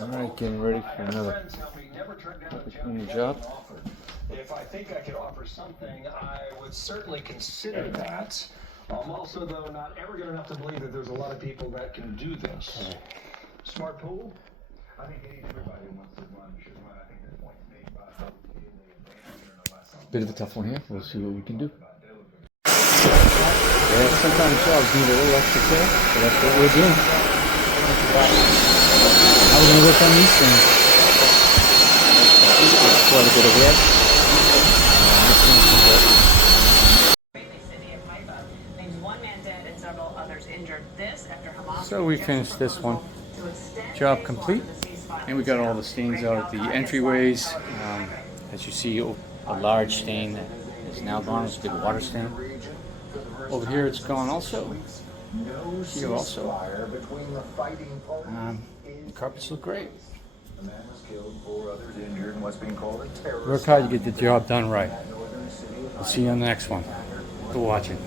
Alright, getting ready for another cleaning job. If I think I could offer something, I would certainly consider that. I'm also, though, not arrogant enough to believe that there's a lot of people that can do this. Smart pool? I think everybody wants to run should run. I think the point made by Bit of a tough one here. We'll see what we can do. Yeah, sometimes jobs need a little extra care, so that's what we're doing. Now we're going to work on these things. Quite a bit of work. So we finished this one. Job complete. And we got all the stains out at the entryways. As you see, a large stain that is now gone. It's a big water stain. Over here it's gone also. Here also. The carpets look great. Work hard to get the job done right. I'll see you on the next one. Thanks for watching.